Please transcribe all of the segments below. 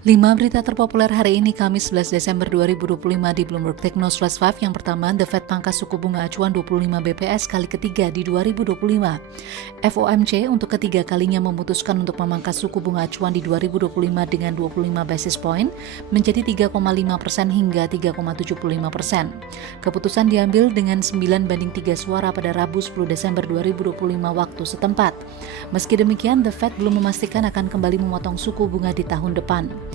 5 berita terpopuler hari ini Kamis 11 Desember 2025 di Bloomberg Technos Flash 5. Yang pertama, The Fed pangkas suku bunga acuan 25 BPS kali ketiga di 2025. FOMC untuk ketiga kalinya memutuskan untuk memangkas suku bunga acuan di 2025 dengan 25 basis point menjadi 3,5% hingga 3,75%. Keputusan diambil dengan 9-3 suara pada Rabu 10 Desember 2025 waktu setempat. Meski demikian, The Fed belum memastikan akan kembali memotong suku bunga di tahun depan.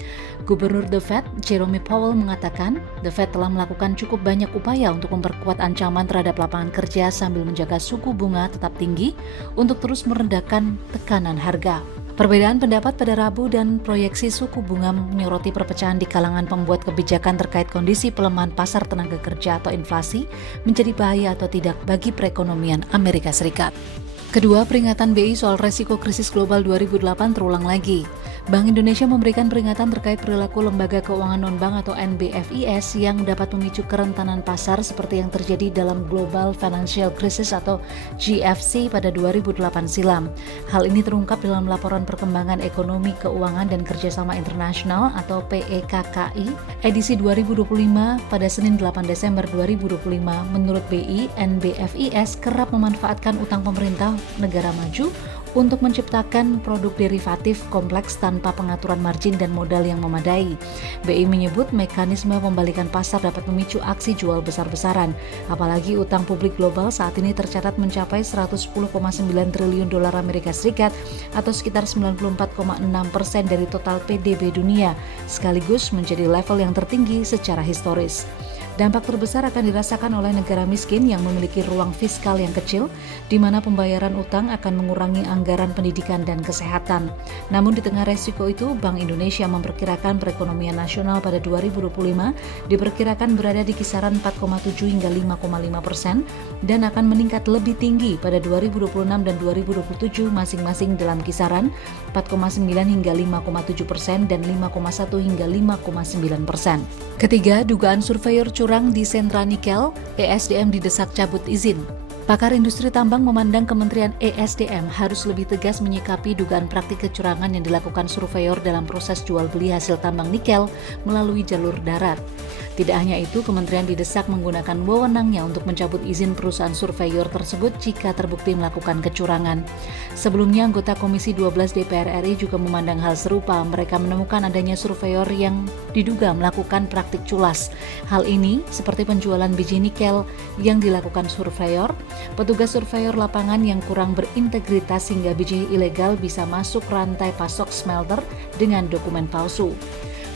Gubernur The Fed, Jerome Powell mengatakan, The Fed telah melakukan cukup banyak upaya untuk memperkuat ancaman terhadap lapangan kerja sambil menjaga suku bunga tetap tinggi untuk terus merendahkan tekanan harga. Perbedaan pendapat pada Rabu dan proyeksi suku bunga menyoroti perpecahan di kalangan pembuat kebijakan terkait kondisi pelemahan pasar tenaga kerja atau inflasi menjadi bahaya atau tidak bagi perekonomian Amerika Serikat. Kedua, peringatan BI soal resiko krisis global 2008 terulang lagi. Bank Indonesia memberikan peringatan terkait perilaku lembaga keuangan non-bank atau NBFIs yang dapat memicu kerentanan pasar seperti yang terjadi dalam Global Financial Crisis atau GFC pada 2008 silam. Hal ini terungkap dalam laporan perkembangan ekonomi, keuangan, dan kerjasama internasional atau PEKKI edisi 2025 pada Senin 8 Desember 2025. Menurut BI, NBFIs kerap memanfaatkan utang pemerintah negara maju untuk menciptakan produk derivatif kompleks tanpa pengaturan margin dan modal yang memadai. BI menyebut mekanisme pembalikan pasar dapat memicu aksi jual besar-besaran, apalagi utang publik global saat ini tercatat mencapai 110,9 triliun dolar Amerika Serikat atau sekitar 94,6% dari total PDB dunia, sekaligus menjadi level yang tertinggi secara historis. Dampak terbesar akan dirasakan oleh negara miskin yang memiliki ruang fiskal yang kecil, di mana pembayaran utang akan mengurangi anggaran pendidikan dan kesehatan. Namun di tengah resiko itu, Bank Indonesia memperkirakan perekonomian nasional pada 2025 diperkirakan berada di kisaran 4,7 hingga 5,5% dan akan meningkat lebih tinggi pada 2026 dan 2027 masing-masing dalam kisaran 4,9 hingga 5,7% dan 5,1 hingga 5,9%. Ketiga, dugaan surveyor curang di sentra nikel, ESDM didesak cabut izin. Pakar industri tambang memandang Kementerian ESDM harus lebih tegas menyikapi dugaan praktik kecurangan yang dilakukan surveyor dalam proses jual beli hasil tambang nikel melalui jalur darat. Tidak hanya itu, kementerian didesak menggunakan wewenangnya untuk mencabut izin perusahaan surveyor tersebut jika terbukti melakukan kecurangan. Sebelumnya, anggota Komisi 12 DPR RI juga memandang hal serupa. Mereka menemukan adanya surveyor yang diduga melakukan praktik culas. Hal ini seperti penjualan biji nikel yang dilakukan surveyor, petugas surveyor lapangan yang kurang berintegritas hingga biji ilegal bisa masuk rantai pasok smelter dengan dokumen palsu.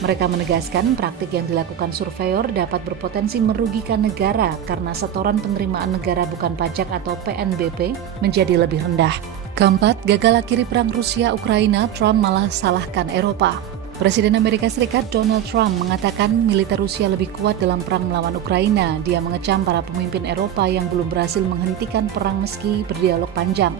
Mereka menegaskan praktik yang dilakukan surveyor dapat berpotensi merugikan negara karena setoran penerimaan negara bukan pajak atau PNBP menjadi lebih rendah. Keempat, gagal akhiri perang Rusia-Ukraina, Trump malah salahkan Eropa. Presiden Amerika Serikat Donald Trump mengatakan militer Rusia lebih kuat dalam perang melawan Ukraina. Dia mengecam para pemimpin Eropa yang belum berhasil menghentikan perang meski berdialog panjang.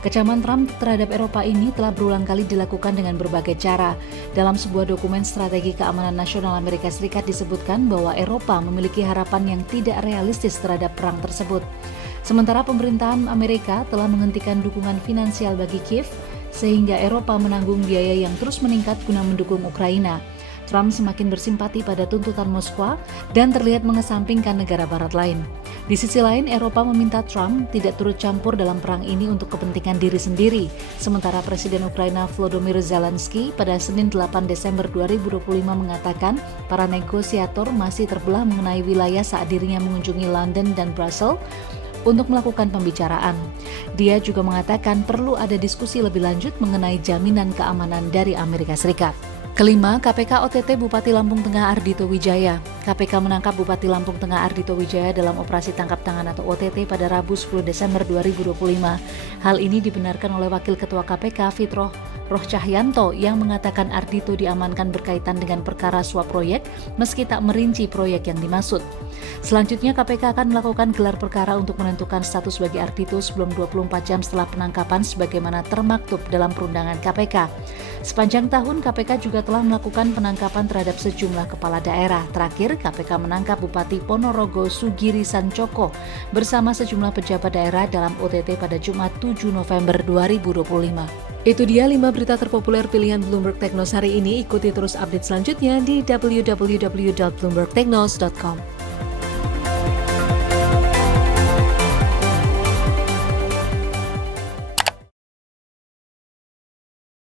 Kecaman Trump terhadap Eropa ini telah berulang kali dilakukan dengan berbagai cara. Dalam sebuah dokumen strategi keamanan nasional Amerika Serikat disebutkan bahwa Eropa memiliki harapan yang tidak realistis terhadap perang tersebut. Sementara pemerintahan Amerika telah menghentikan dukungan finansial bagi Kiev, sehingga Eropa menanggung biaya yang terus meningkat guna mendukung Ukraina. Trump semakin bersimpati pada tuntutan Moskwa dan terlihat mengesampingkan negara barat lain. Di sisi lain, Eropa meminta Trump tidak turut campur dalam perang ini untuk kepentingan diri sendiri. Sementara Presiden Ukraina Volodymyr Zelensky pada Senin 8 Desember 2025 mengatakan para negosiator masih terbelah mengenai wilayah saat dirinya mengunjungi London dan Brussels untuk melakukan pembicaraan. Dia juga mengatakan perlu ada diskusi lebih lanjut mengenai jaminan keamanan dari Amerika Serikat. Kelima, KPK OTT Bupati Lampung Tengah Ardhito Wijaya. KPK menangkap Bupati Lampung Tengah Ardhito Wijaya dalam operasi tangkap tangan atau OTT pada Rabu 10 Desember 2025. Hal ini dibenarkan oleh Wakil Ketua KPK Fitroh Cahyanto yang mengatakan Ardhito diamankan berkaitan dengan perkara suap proyek meski tak merinci proyek yang dimaksud. Selanjutnya KPK akan melakukan gelar perkara untuk menentukan status bagi Ardhito sebelum 24 jam setelah penangkapan sebagaimana termaktub dalam perundangan KPK. Sepanjang tahun, KPK juga telah melakukan penangkapan terhadap sejumlah kepala daerah. Terakhir, KPK menangkap Bupati Ponorogo Sugiri Sancoko bersama sejumlah pejabat daerah dalam OTT pada Jumat 7 November 2025. Itu dia 5 berita terpopuler pilihan Bloomberg Technos hari ini. Ikuti terus update selanjutnya di www.bloombergtechnos.com.